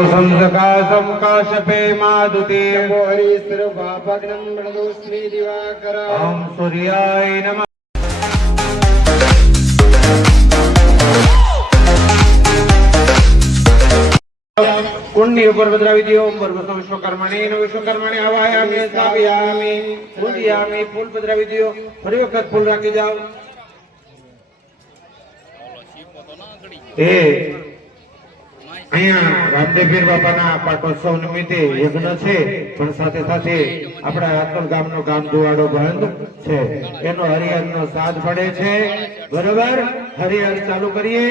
संसकाशं काशपे मादुते हरिस्रभापग्नं मृदोस्मि दिवाकर ओम सूर्याय नमः। कुंडी उपरभद्रा विधि ओम भर्गवतो विश्वकर्मणे हवायामि स्थापयामि पूजयामि फूलभद्रा विधि फरी वखत फूल राखी जाओ। અહીંયા રામદેવપીર બાપાના પાટોત્સવ નિમિત્તે યજ્ઞ છે, પણ સાથે સાથે આપણા આતોલ ગામનો ગામ દુવાડો બંધ છે, એનો હરિહરનો સાથ પડે છે. બરોબર, હરિહર ચાલુ કરીએ.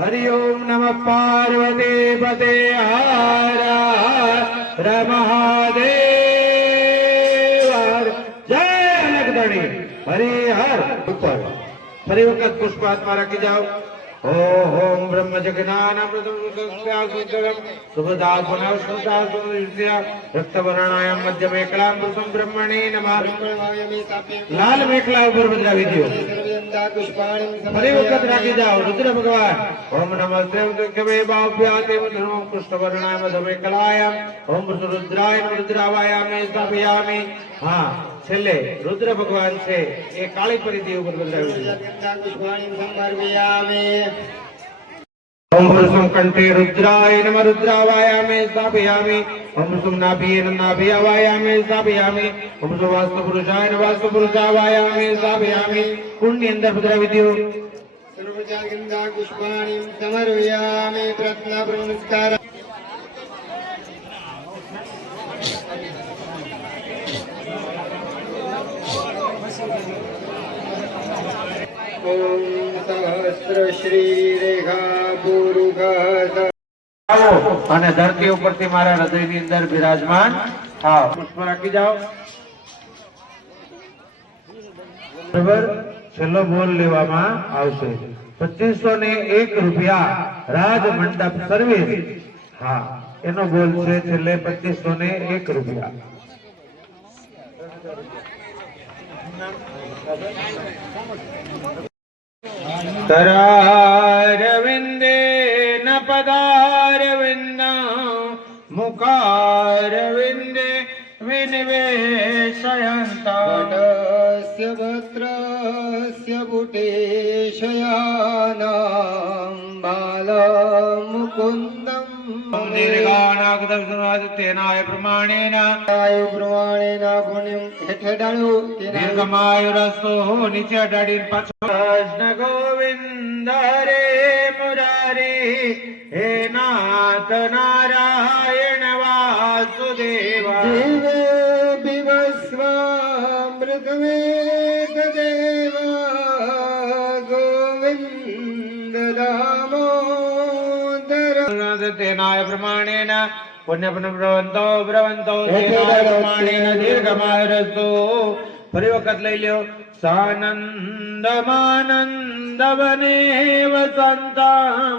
હરિ ઓમ નમઃ પાર્વતી પતે હર હર મહાદેવ જય અનકધણી હરિહર. ઉપર ફરી વખત પુષ્પાત્મા રાખી જાઓ. ओम ब्रह्म जगनानामृतम रक्तवर्णायाम मध्य मेखलां पुरुषं ब्रह्मणे नमः. लाल मेखला ઉપર બદલા વિધિઓ ફરી વખત રાખી જાઓ. રુદ્ર ભગવાન ઓમ નમસ્તે કવે બાભ્યાતે ધર્મં કૃષ્ણવર્ણાય મધ્ય મેખલાયામ ઓમ રુદ્રાય રુદ્રાવાયામે સ્થાપયામિ. હા, છેલ્લે રુદ્ર ભગવાન છે એ કાળી પરિધિ ઉપર બદલાવી ओम पुरुषं कंठे रुद्राय नमः रुद्रावायामे स्थापयामि. ओम पुरुषं नाभिये नाभियावायामे स्थापयामि. ओम पुरुषं वास्तुपुरुषाय वास्तुपुरुषावायामे स्थापयामि. कुंडी अंदर बदला विधियो सर्वजागंधा पुष्पाणि समर्पयामि. प्रत्न नमस्कार ओम सहस्र श्री रेखा पुरुष અને ધરતી ઉપરથી મારા હૃદયની અંદર બિરાજમાન થાઓ. પુષ્પ રાખી જાઓ. બરાબર, છેલ્લો બોલ લેવામાં આવશે. 2501 રૂપિયા રાજ મંડપ સર્વિસ. હા, એનો બોલ છે છેલ્લે 2501 રૂપિયા. करारविंदे न पदारविंदा मुखारविंदे विनिवेशयन्ता वटस्य वस्त्रस्य बुटेशयानां बालमुकुन्दं तेनाय प्रमाणेन पुण्यं हेठडाळो दीर्घमायुरस्तो नीचे अडाड़ी कृष्ण गोविंद हरे मुरारी हे नाथ नारायण वासुदेव देवे विवस्वामृतमेत देव गोविंद दामोदर तेनाय प्रमाणेन पुण्यपुण्यब्रवंतो ब्रवंतो तेनाय प्रमाणेन दीर्घमायुरस्तो. फरी वखत लई ल्यो. सानंदमानंद बने वसंतं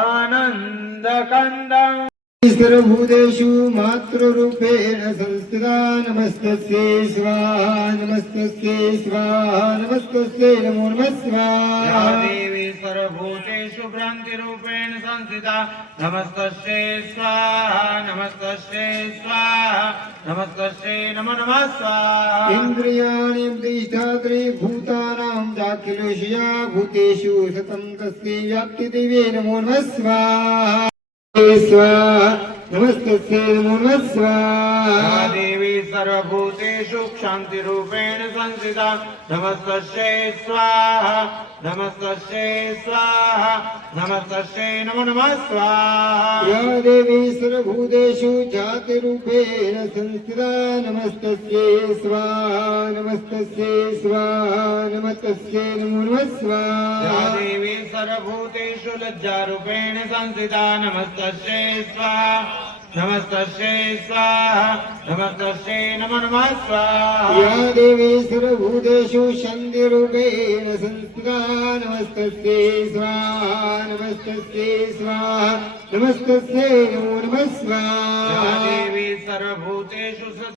आनंदकंदं सर्वभूतेषु मातृरूपेण संस्थिता नमस्तस्यै स्वाहा नमस्तस्यै स्वाहा नमस्तस्यै नमो नमः स्वाहा. देवी सर्वभूतेषु भ्रान्तिरूपेण संस्थिता नमस्तस्यै स्वाहा नमस्तस्यै स्वाहा नमस्तस्यै नमो नमः स्वाहा. इन्द्रियाणि प्रतिष्ठात्रे भूतानां दाखिलोषया भूतेषु सतं तस्यै व्याप्तिदेवे नमो नमः स्वाहा. स्वाहा नमस्तस्यै नमो नमः स्वाहा. देवी सर्वभूतेषु शान्तिरूपेण संस्थिता नमस्तस्यै स्वाहा नमस्तस्यै स्वाहा नमस्तस्यै नमो नमः स्वाहा. या देवी सर्वभूतेषु जातिरूपेण संस्थिता नमस्तस्यै स्वाहा नमस्तस्यै स्वाहा नमस्तस्यै नमो नमः स्वाहा. या देवी सर्वभूतेषु लज्जारूपेण संस्थिता नमस्तस्यै स्वाहा नमस्तस्यै स्वाहा नमस्तस्यै नमो नमः स्वाहा. या देवी सर्वभूतेषु शान्तिरूपेण संस्थिता नमस्तस्यै स्वाहा नमस्तस्यै स्वाहा नमस्तस्यै नमो नमः स्वाहा. या देवी सर्वभूतेषु